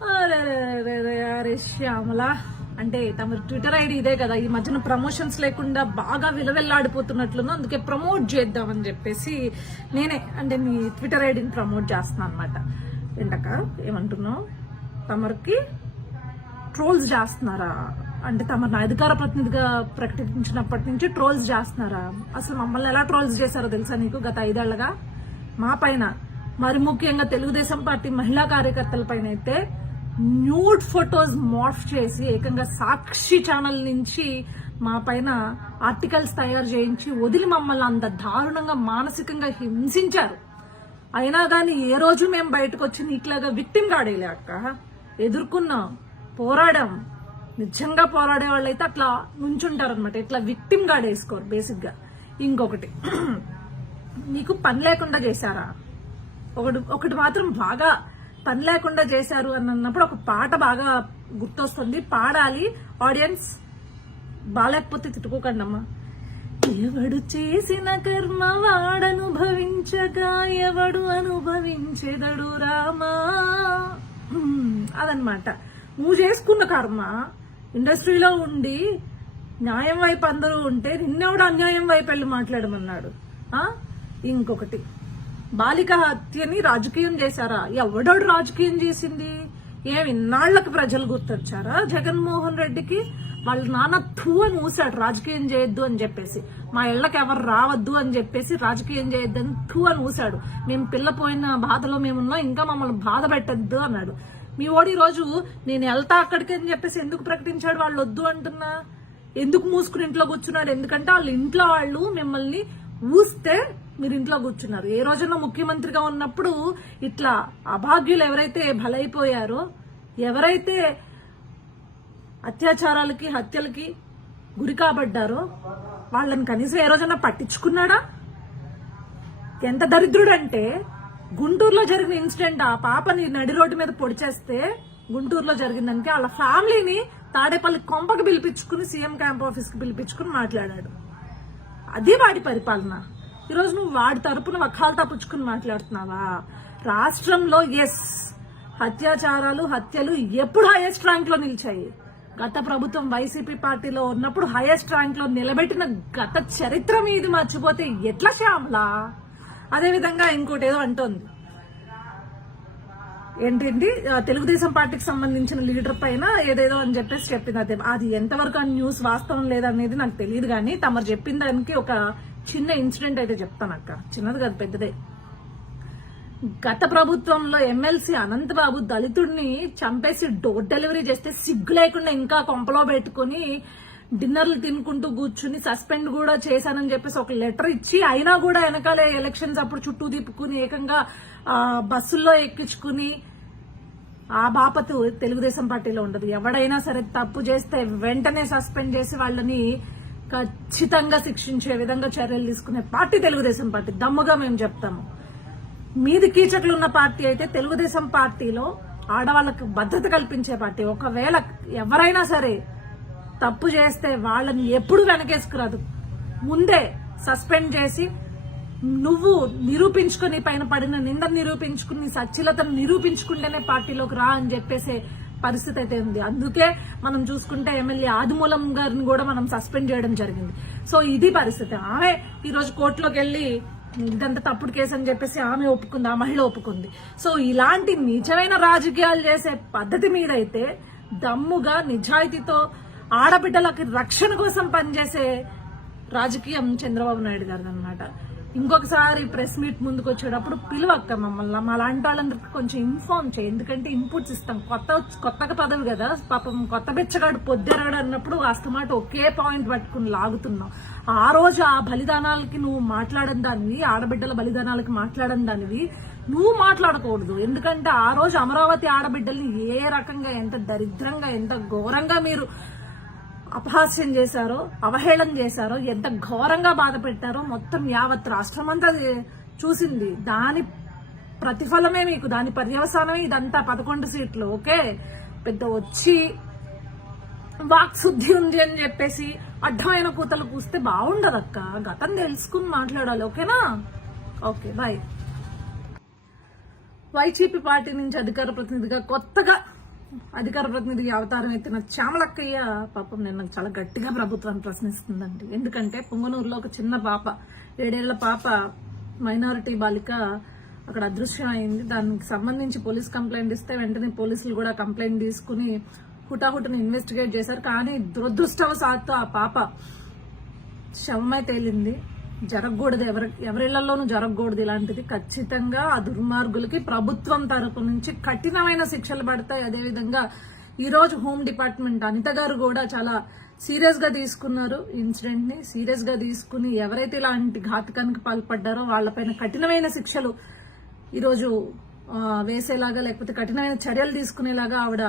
అరే శ్యామల, అంటే తమ ట్విట్టర్ ఐడి ఇదే కదా, ఈ మధ్యన ప్రమోషన్స్ లేకుండా బాగా విలవెల్లాడిపోతున్నట్లున్నా, అందుకే ప్రమోట్ చేద్దామని చెప్పేసి నేనే అంటే మీ ట్విట్టర్ ఐడిని ప్రమోట్ చేస్తున్నాను అనమాట. ఏంటక్క ఏమంటున్నావు? తమరికి ట్రోల్స్ చేస్తున్నారా అంటే తమను అధికార ప్రతినిధిగా ప్రకటించినప్పటి నుంచి ట్రోల్స్ చేస్తున్నారా? అసలు మమ్మల్ని ఎలా ట్రోల్స్ చేశారో తెలుసా నీకు? గత 5 ఏళ్లుగా మా పైన, మరి ముఖ్యంగా తెలుగుదేశం పార్టీ మహిళా కార్యకర్తల పైన అయితే న్యూడ్ ఫొటోస్ మార్ఫ్ చేసి ఏకంగా సాక్షి ఛానల్ నుంచి మా పైన ఆర్టికల్స్ తయారు చేయించి వదిలి మమ్మల్ని అంత దారుణంగా మానసికంగా హింసించారు. అయినా కానీ ఏ రోజు మేము బయటకు వచ్చి నీకులాగా విక్టిమ్ గాడేలే అక్క. ఎదుర్కొన్నాం, పోరాడాం. నిజంగా పోరాడే వాళ్ళు అయితే అట్లా నుంచుంటారు అనమాట, ఇట్లా విక్టిమ్ గార్డ్ వేసుకోరు బేసిక్ గా. ఇంకొకటి, నీకు పని లేకుండా చేశారా? ఒకటి మాత్రం బాగా పని లేకుండా చేశారు అని అన్నప్పుడు ఒక పాట బాగా గుర్తొస్తుంది, పాడాలి. ఆడియన్స్ బాగాలేకపోతే తిట్టుకోకండి అమ్మా. ఎవడు చేసిన కర్మ వాడనుభవించగా ఎవడు అనుభవించెదడు రామా. అదనమాట. నువ్వు చేసుకున్న కర్మ ఇండస్ట్రీలో ఉండి న్యాయం వైపు అందరూ ఉంటే నిన్నెవడు అన్యాయం వైపు వెళ్ళి మాట్లాడమన్నాడు. ఇంకొకటి, బాలిక హత్యని రాజకీయం చేశారా? ఎవడోడు రాజకీయం చేసింది? ఇన్నాళ్లకు ప్రజలు గుర్తొచ్చారా జగన్మోహన్ రెడ్డికి? వాళ్ళ నాన్న థూ అని ఊసాడు రాజకీయం చేయొద్దు అని చెప్పేసి, మా ఇళ్లకు ఎవరు రావద్దు అని చెప్పేసి రాజకీయం చేయొద్దు అని థూ అని ఊసాడు. మేము పిల్లపోయిన బాధలో మేమున్నాం, ఇంకా మమ్మల్ని బాధ పెట్టద్దు అన్నాడు. మీ ఓడి రోజు నేను వెళ్తా అక్కడికి అని చెప్పేసి ఎందుకు ప్రకటించాడు? వాళ్ళు వద్దు అంటున్నా ఎందుకు మూసుకుని ఇంట్లో కూర్చున్నాడు? ఎందుకంటే వాళ్ళ ఇంట్లో వాళ్ళు మిమ్మల్ని ఊస్తే మీరు ఇంట్లో కూర్చున్నారు. ఏ రోజున ముఖ్యమంత్రిగా ఉన్నప్పుడు ఇట్లా అభాగ్యులు ఎవరైతే బలైపోయారో, ఎవరైతే అత్యాచారాలకి హత్యలకి గురి కాబడ్డారో వాళ్ళని కనీసం ఏ రోజన్నా పట్టించుకున్నాడా? ఎంత దరిద్రుడంటే, గుంటూరులో జరిగిన ఇన్సిడెంట్, ఆ పాపని నడి రోడ్డు మీద పొడిచేస్తే గుంటూరులో జరిగిందానికి వాళ్ళ ఫ్యామిలీని తాడేపల్లి కొంపకి పిలిపించుకుని సీఎం క్యాంప్ ఆఫీస్ కి పిలిపించుకుని మాట్లాడాడు. అది వాడి పరిపాలన. ఈరోజు నువ్వు వాడి తరపున వకాల్తా పుచ్చుకుని మాట్లాడుతున్నావా? రాష్ట్రంలో అత్యాచారాలు హత్యలు ఎప్పుడు హైయెస్ట్ ర్యాంక్ లో నిలిచాయి? గత ప్రభుత్వం వైసీపీ పార్టీలో ఉన్నప్పుడు హైయెస్ట్ ర్యాంక్ లో నిలబెట్టిన గత చరిత్ర మీది మర్చిపోతే ఎట్లా శ్యామలా? అదేవిధంగా ఇంకోటి ఏదో అంటోంది, ఏంటండి తెలుగుదేశం పార్టీకి సంబంధించిన లీడర్ పైన ఏదేదో అని చెప్పేసి చెప్పింది. అదే అది ఎంతవరకు ఆ న్యూస్ వాస్తవం లేదనేది నాకు తెలియదు, కానీ తమరు చెప్పిన దానికి ఒక చిన్న ఇన్సిడెంట్ అయితే చెప్తాను అక్క. చిన్నది కాదు, పెద్దదే. గత ప్రభుత్వంలో ఎమ్మెల్సీ అనంతబాబు దళితుడిని చంపేసి డోర్ డెలివరీ చేస్తే సిగ్గు లేకుండా ఇంకా కొంపలో పెట్టుకుని డిన్నర్లు తినుకుంటూ కూర్చుని సస్పెండ్ కూడా చేశానని చెప్పేసి ఒక లెటర్ ఇచ్చి, అయినా కూడా వెనకాలే ఎలక్షన్స్ అప్పుడు చుట్టూ తిప్పుకుని ఏకంగా బస్సుల్లో ఎక్కించుకుని, ఆ బాపతు తెలుగుదేశం పార్టీలో ఉండదు. ఎవడైనా సరే తప్పు చేస్తే వెంటనే సస్పెండ్ చేసి వాళ్ళని ఖచ్చితంగా శిక్షించే విధంగా చర్యలు తీసుకునే పార్టీ తెలుగుదేశం పార్టీ. దమ్ముగా మేము చెప్తాము. మీది కీచకులు ఉన్న పార్టీ అయితే తెలుగుదేశం పార్టీలో ఆడవాళ్లకు భద్రత కల్పించే పార్టీ. ఒకవేళ ఎవరైనా సరే తప్పు చేస్తే వాళ్ళని ఎప్పుడు వెనకేసుకురాదు, ముందే సస్పెండ్ చేసి నువ్వు నిరూపించుకుని, పైన పడిన నింద నిరూపించుకుని, సచ్చిలతను నిరూపించుకుంటేనే పార్టీలోకి రా అని చెప్పేసే పరిస్థితి అయితే ఉంది. అందుకే మనం చూసుకుంటే ఎమ్మెల్యే ఆదిమూలం గారిని కూడా మనం సస్పెండ్ చేయడం జరిగింది. సో ఇది పరిస్థితి. ఆమె ఈ రోజు కోర్టులోకి వెళ్లి ఇదంతా తప్పుడు కేసు అని చెప్పేసి ఆమె ఒప్పుకుంది, ఆ మహిళ ఒప్పుకుంది. సో ఇలాంటి నిజమైన రాజకీయాలు చేసే పద్ధతి మీద అయితే దమ్ముగా నిజాయితీతో ఆడబిడ్డలకి రక్షణ కోసం పనిచేసే రాజకీయం చంద్రబాబు నాయుడు గారిది అనమాట. ఇంకొకసారి ప్రెస్ మీట్ ముందుకు వచ్చేటప్పుడు పిలువక్క మమ్మల్ని, మా లాంటి వాళ్ళందరికీ కొంచెం ఇన్ఫార్మ్ చేయి, ఎందుకంటే ఇన్పుట్స్ ఇస్తాం. కొత్తగా పదవి కదా, పాపం కొత్త బెచ్చగాడు పొద్దెరగడు అన్నప్పుడు అస్తమాట ఒకే పాయింట్ పట్టుకుని లాగుతున్నాం. ఆ రోజు ఆ బలిదానాలకి నువ్వు మాట్లాడని దానివి, ఆడబిడ్డల బలిదానాలకి మాట్లాడని దానివి నువ్వు మాట్లాడకూడదు. ఎందుకంటే ఆ రోజు అమరావతి ఆడబిడ్డల్ని ఏ రకంగా, ఎంత దరిద్రంగా, ఎంత ఘోరంగా మీరు అపహాస్యం చేశారో, అవహేళన చేశారో, ఎంత ఘోరంగా బాధ పెట్టారో మొత్తం యావత్ రాష్ట్రం అంతా చూసింది. దాని ప్రతిఫలమే మీకు, దాని పర్యవసానమే ఇదంతా 11 సీట్లు. ఓకే, పెద్ద వచ్చి వాక్శుద్ధి ఉంది అని చెప్పేసి అడ్డమైన కూతలు కూస్తే బాగుండదక్క. గతం తెలుసుకుని మాట్లాడాలి, ఓకేనా? Okay, bye. వైసీపీ పార్టీ నుంచి అధికార ప్రతినిధిగా కొత్తగా అధికార ప్రతినిధి అవతారం ఎత్తిన చామలక్కయ్య పాపం నేను చాలా గట్టిగా ప్రభుత్వాన్ని ప్రశ్నిస్తుందండి. ఎందుకంటే పొంగనూరులో ఒక చిన్న పాప 7 ఏళ్ల పాప మైనారిటీ బాలిక అక్కడ అదృశ్యం అయింది. దానికి సంబంధించి పోలీస్ కంప్లైంట్ ఇస్తే వెంటనే పోలీసులు కూడా కంప్లైంట్ తీసుకుని హుటాహుటిని ఇన్వెస్టిగేట్ చేశారు. కానీ దురదృష్టవశాత్తు ఆ పాప శవమై తేలింది. జరగకూడదు, ఎవరిళ్లలోనూ జరగకూడదు ఇలాంటిది. ఖచ్చితంగా ఆ దుర్మార్గులకి ప్రభుత్వం తరపు నుంచి కఠినమైన శిక్షలు పడతాయి. అదేవిధంగా ఈ రోజు హోమ్ డిపార్ట్మెంట్ అనిత గారు కూడా చాలా సీరియస్ గా తీసుకున్నారు. ఇన్సిడెంట్ ని సీరియస్ గా తీసుకుని ఎవరైతే ఇలాంటి ఘాతకానికి పాల్పడ్డారో వాళ్లపైన కఠినమైన శిక్షలు ఈరోజు వేసేలాగా, లేకపోతే కఠినమైన చర్యలు తీసుకునేలాగా ఆవిడ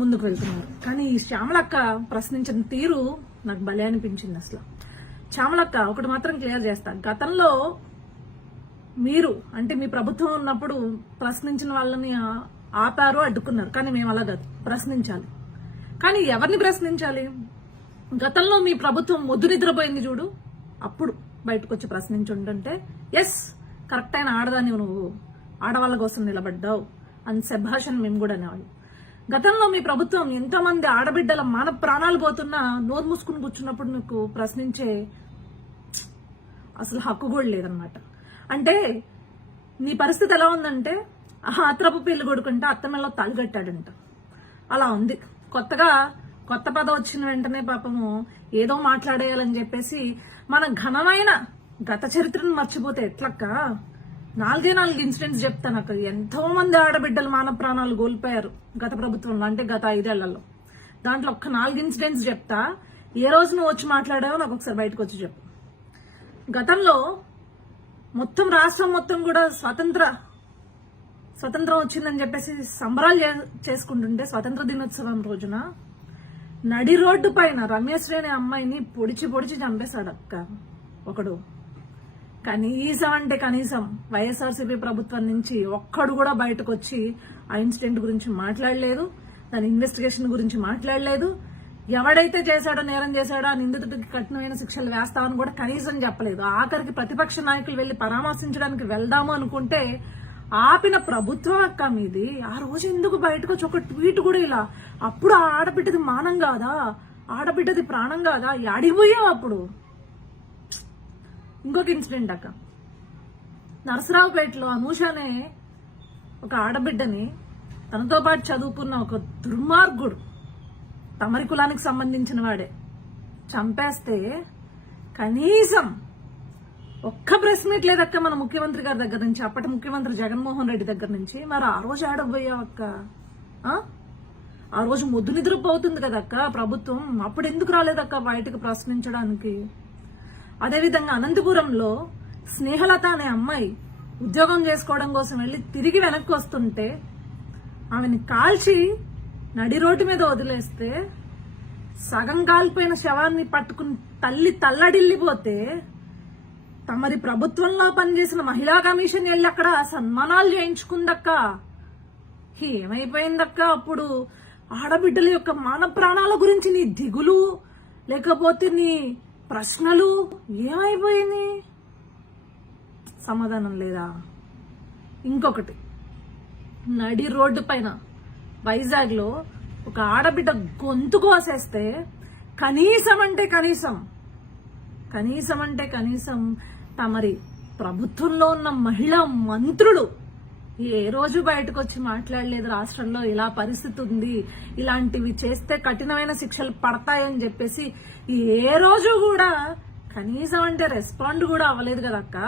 ముందుకు వెళ్తున్నారు. కానీ ఈ శ్యామలక్క ప్రశ్నించిన తీరు నాకు భలే అనిపించింది. అసలు శ్యామలక్క ఒకటి మాత్రం క్లియర్ చేస్తా, గతంలో మీరు అంటే మీ ప్రభుత్వం ఉన్నప్పుడు ప్రశ్నించిన వాళ్ళని ఆపారు, అడ్డుకున్నారు. కానీ మేము అలా కాదు, ప్రశ్నించాలి. కానీ ఎవరిని ప్రశ్నించాలి? గతంలో మీ ప్రభుత్వం మొద్దు నిద్రపోయింది చూడు, అప్పుడు బయటకు వచ్చి ప్రశ్నించుంటుంటే ఎస్ కరెక్ట్ అయిన ఆడదాన్ని నువ్వు, ఆడవాళ్ళ కోసం నిలబడ్డావు అని శభాషని మేము కూడా అనేవాళ్ళు. గతంలో మీ ప్రభుత్వం ఎంతో మంది ఆడబిడ్డల మాన ప్రాణాలు పోతున్నా నోరు మూసుకుని కూర్చున్నప్పుడు నీకు ప్రశ్నించే అసలు హక్కు కూడా లేదనమాట. అంటే నీ పరిస్థితి ఎలా ఉందంటే ఆత్రపు పిల్లి కొడుకుంటే అత్తమెల్లో తాళిగట్టాడంట, అలా ఉంది. కొత్త పదం వచ్చిన వెంటనే పాపము ఏదో మాట్లాడేయాలని చెప్పేసి మన ఘనమైన గత చరిత్రను మర్చిపోతే ఎట్లక్క? 4 ఇన్సిడెంట్స్ చెప్తాను అక్కడ. ఎంతో మంది ఆడబిడ్డలు మానవ ప్రాణాలు కోల్పోయారు గత ప్రభుత్వంలో, అంటే గత 5 ఏళ్లలో. దాంట్లో ఒక్క 4 ఇన్సిడెంట్స్ చెప్తా. ఏ రోజు నువ్వు వచ్చి మాట్లాడావో నాకు ఒకసారి బయటకు వచ్చి చెప్పు. గతంలో మొత్తం రాష్ట్రం మొత్తం కూడా స్వతంత్రం వచ్చిందని చెప్పేసి సంబరాలు చేసుకుంటుంటే స్వతంత్ర దినోత్సవం రోజున నడి రోడ్డు పైన రమేశ్వరి అనే అమ్మాయిని పొడిచి చంపేశాడు అక్క ఒకడు. కనీసం అంటే కనీసం వైఎస్ఆర్సీపీ ప్రభుత్వం నుంచి ఒక్కడు కూడా బయటకు వచ్చి ఆ ఇన్సిడెంట్ గురించి మాట్లాడలేదు, దాని ఇన్వెస్టిగేషన్ గురించి మాట్లాడలేదు. ఎవడైతే చేశాడో, నేరం చేశాడో ఆ నిందితుడికి కఠినమైన శిక్షలు వేస్తామని కూడా కనీసం చెప్పలేదు. ఆఖరికి ప్రతిపక్ష నాయకులు వెళ్లి పరామర్శించడానికి వెళ్దాము అనుకుంటే ఆపిన ప్రభుత్వం అక్క మీది. ఆ రోజు ఎందుకు బయటకు వచ్చి ఒక ట్వీట్ కూడా ఇలా? అప్పుడు ఆ ఆడబిడ్డది మానం కాదా? ఆడబిడ్డది ప్రాణం కాదా? అడిగిపోయావు అప్పుడు. ఇంకొక ఇన్సిడెంట్ అక్క, నరసరావుపేటలో అనూష అనే ఒక ఆడబిడ్డని తనతో పాటు చదువుకున్న ఒక దుర్మార్గుడు, తమరి కులానికి సంబంధించిన వాడే, చంపేస్తే కనీసం ఒక్క ప్రెస్ మీట్ లేదక్క మన ముఖ్యమంత్రి గారి దగ్గర నుంచి, అప్పటి ముఖ్యమంత్రి జగన్మోహన్ రెడ్డి దగ్గర నుంచి. మరి ఆ రోజు ఆడబోయావు అక్క? ఆ రోజు మొద్దు నిద్రపోతుంది కదక్క ప్రభుత్వం, అప్పుడు ఎందుకు రాలేదక్క బయటకు ప్రశ్నించడానికి? అదేవిధంగా అనంతపురంలో స్నేహలత అనే అమ్మాయి ఉద్యోగం చేసుకోవడం కోసం వెళ్లి తిరిగి వెనక్కి వస్తుంటే ఆమెని కాల్చి నడి రోడ్డు మీద వదిలేస్తే సగం కాలిపోయిన శవాన్ని పట్టుకుని తల్లి తల్లడిల్లిపోతే తమరి ప్రభుత్వంలో పనిచేసిన మహిళా కమిషన్ వెళ్ళి అక్కడ సన్మానాలు చేయించుకుందక్క. ఏమైపోయిందక్క అప్పుడు? ఆడబిడ్డల యొక్క మాన ప్రాణాల గురించి నీ దిగులు, లేకపోతే నీ ప్రశ్నలు ఏమైపోయింది? సమాధానం లేదా? ఇంకొకటి, నడి రోడ్డు పైన వైజాగ్ లో ఒక ఆడబిడ్డ గొంతు కోసేస్తే కనీసం అంటే కనీసం తమరి ప్రభుత్వంలో ఉన్న మహిళా మంత్రులు ఏ రోజు బయటకు వచ్చి మాట్లాడలేదు. రాష్ట్రంలో ఇలా పరిస్థితి ఉంది, ఇలాంటివి చేస్తే కఠినమైన శిక్షలు పడతాయని చెప్పేసి ఏ రోజు కూడా కనీసం అంటే రెస్పాండ్ కూడా అవ్వలేదు కదక్క.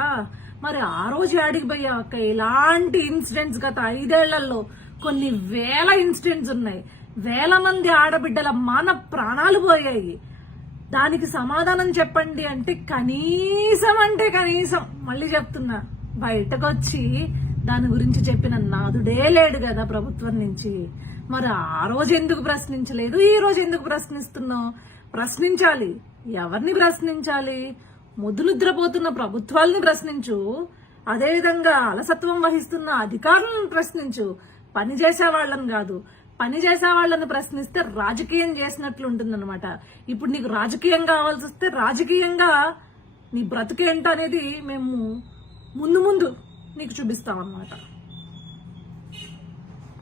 మరి ఆ రోజు అడిగిపోయావు అక్క? ఇలాంటి ఇన్సిడెంట్స్ గత 5 ఏళ్లలో కొన్ని వేల ఇన్సిడెంట్స్ ఉన్నాయి. వేల మంది ఆడబిడ్డల మాన ప్రాణాలు పోయాయి. దానికి సమాధానం చెప్పండి అంటే కనీసం మళ్ళీ చెప్తున్నా, బయటకు వచ్చి దాని గురించి చెప్పిన నాదుడే లేడు కదా ప్రభుత్వం నుంచి. మరి ఆ రోజు ఎందుకు ప్రశ్నించలేదు? ఈ రోజు ఎందుకు ప్రశ్నిస్తున్నావు? ప్రశ్నించాలి. ఎవరిని ప్రశ్నించాలి? మొద్దు నిద్రపోతున్న ప్రభుత్వాలని ప్రశ్నించు, అదేవిధంగా అలసత్వం వహిస్తున్న అధికారులను ప్రశ్నించు. పని చేసే వాళ్ళని కాదు. పని చేసే వాళ్ళని ప్రశ్నిస్తే రాజకీయం చేసినట్లు ఉంటుందన్నమాట. ఇప్పుడు నీకు రాజకీయం కావాల్సి వస్తే రాజకీయంగా నీ బ్రతుకేంటనేది మేము ముందు నీకు చూపిస్తాం అన్నమాట.